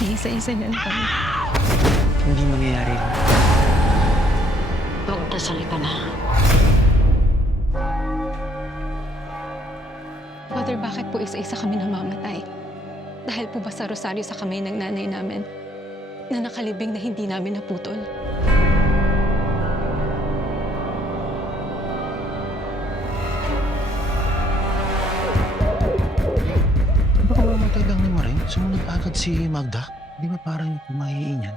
Iisa-isa niya na kami. Hindi mangyayari yun. Magdasal ka na. Father, bakit po isa-isa kami namamatay? Dahil po ba sa rosaryo sa kamay ng nanay namin na nakalibing na hindi namin naputol? Baka mamatay lang ni Maring. Sumunod agad si Magda. Di ba parang kumahiin yan?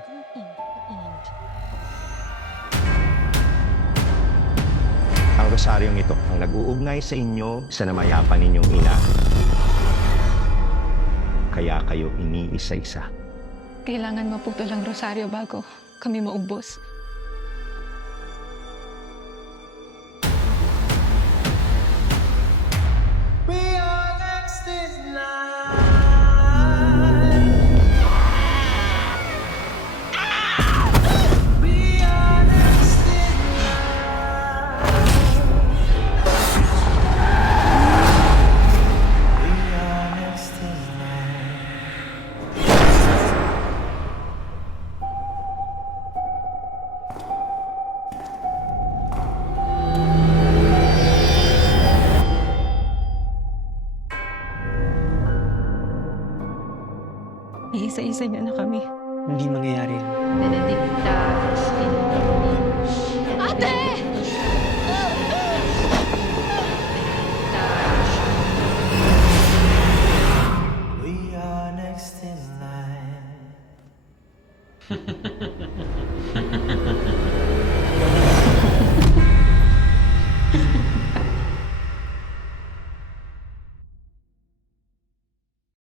Ang rosaryong ito ang nag-uugnay sa inyo sa namayapan ninyong ina. Kaya kayo iniisa-isa. Kailangan maputol ang rosaryo bago kami maubos. Iisa-isa niya na kami. Hindi mangyayari yun. Benedicta Ate! We are next in line.